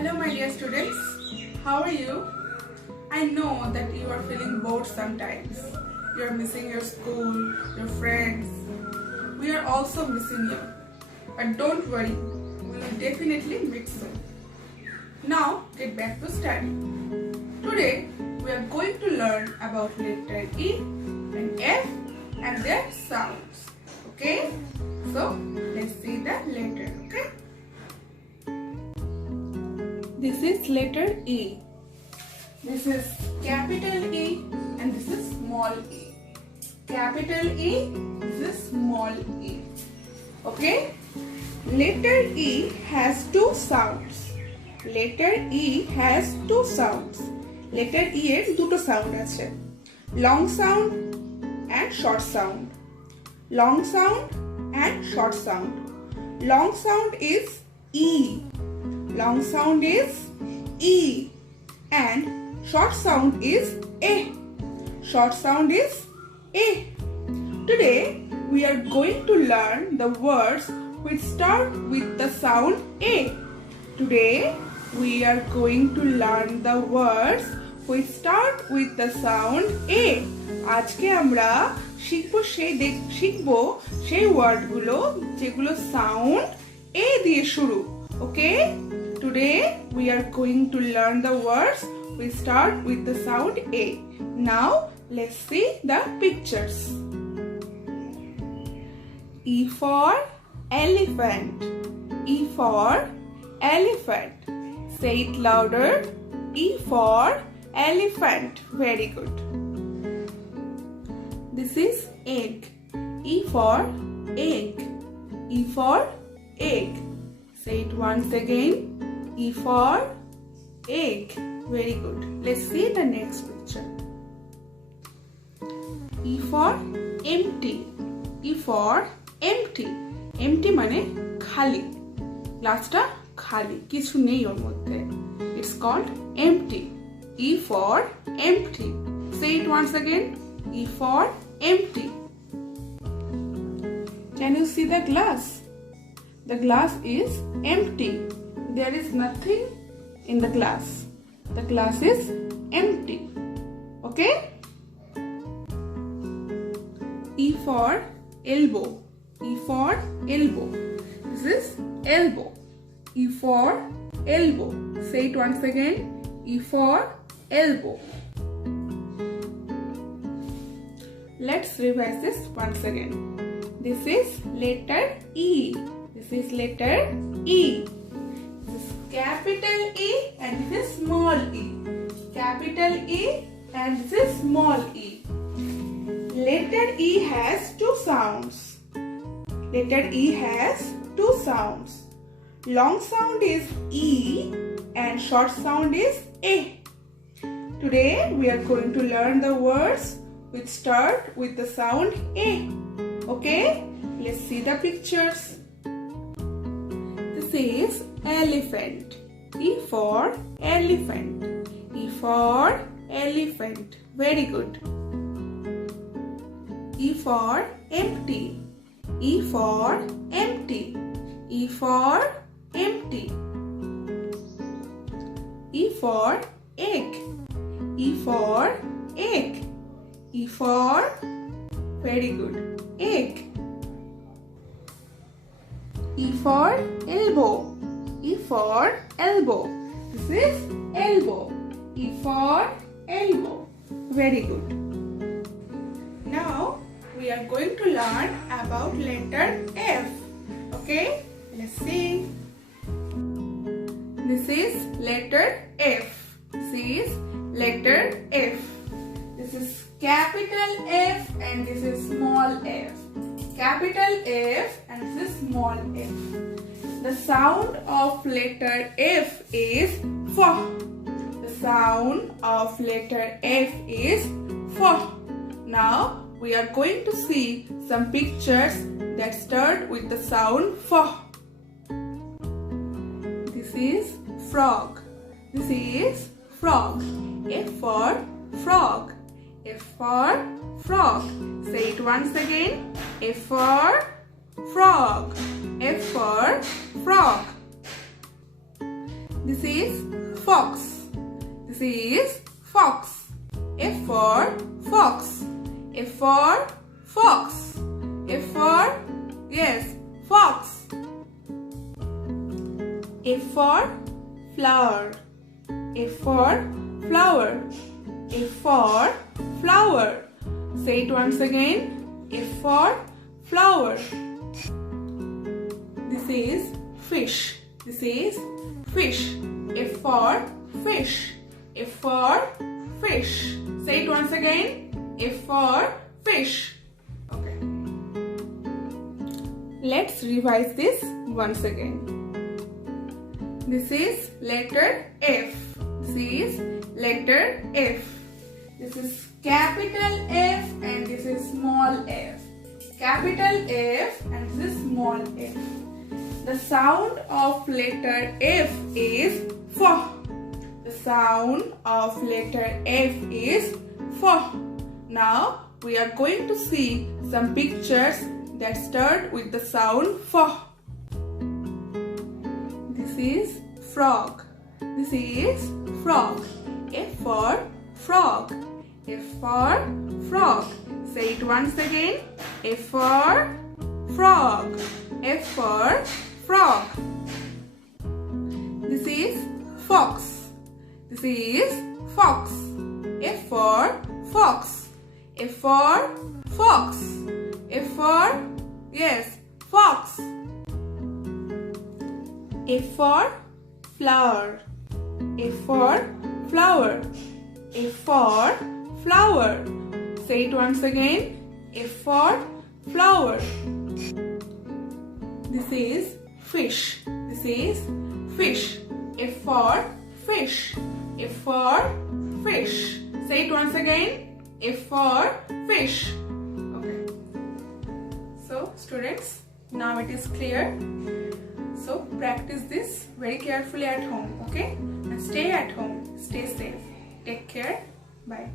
Hello my dear students, how are you? I know that you are feeling bored sometimes. You are missing your school, your friends. We are also missing you. But don't worry, we will definitely meet soon. Now get back to study. Today we are going to learn about letter E and F and their sounds. Okay? So let's see the letter. Okay? This is letter E. This is capital E and this is small e. Capital E, this is small e. Okay? Letter E has two sounds. Letter E has two sounds. Letter E এর দুটো sound আছে. Long sound and short sound. Long sound and short sound. Long sound is E. Long sound is E and short sound is A. Short sound is A. Today we are going to learn the words which start with the sound A. Today we are going to learn the words which start with the sound A. আজকে আমরা শিখবো সেই ওয়ার্ডগুলো যেগুলো sound A দিয়ে শুরু. Okay? Today we are going to learn the words which start with the sound A. Now let's see the pictures. E for elephant. E for elephant. Say it louder. E for elephant. Very good. This is egg. E for egg. E for egg. Say it once again. E for egg. Very good. Let's see the next picture. E for empty. E for empty. Empty মানে খালি. গ্লাসটা খালি, কিছু নেই ওর মধ্যে. It's called empty. E for empty. Say it once again. E for empty. Can you see the glass? The glass is empty. There is nothing in the glass. The glass is empty. Okay? E for elbow. E for elbow. This is elbow. E for elbow. Say it once again. E for elbow. Let's revise this once again. This is letter E. This is letter E. This is capital E and this is small e. Capital E and this is small e. Letter E has two sounds. Letter E has two sounds. Long sound is E and short sound is A. Today we are going to learn the words which start with the sound A. Okay? Let's see the pictures. This is elephant. E for elephant. E for elephant. Very good. E for empty. E for empty. E for empty. E for egg. E for egg. E for very good. Egg. E for elbow. E for elbow. This is elbow. E for elbow. Very good. Now we are going to learn about letter F. Okay? Let's see. This is letter F. This is letter F. This is capital F and this is small f. Capital F and this is small f. The sound of letter F is F. The sound of letter F is F. Now we are going to see some pictures that start with the sound F. This is frog. This is frog. F for frog. F for frog. Say it once again. F for frog. F for frog. This is fox. This is fox. F for fox. F for fox. F for, yes, fox. F for flower. F for flower. F for flower. Say it once again. F for flower. This is fish. This is fish. F for fish. F for fish. Say it once again. F for fish. Okay. Let's revise this once again. This is letter F. This is letter F. This is capital F and this is small f. Capital F and this is small f. The sound of letter F is F. The sound of letter F is F. Now we are going to see some pictures that start with the sound F. This is frog. This is frog. F for frog. F for frog. Say it once again. F for frog. F for frog. This is fox. This is fox. F for fox. F for fox. F for, yes, fox. F for flower. F for flower. F for flower. Say it once again. F for flower. This is fish. This is fish. F for fish. F for fish. Say it once again. F for fish. Okay. So students, now it is clear. So practice this very carefully at home. Okay? And stay at home. Stay safe. Take care. Bye.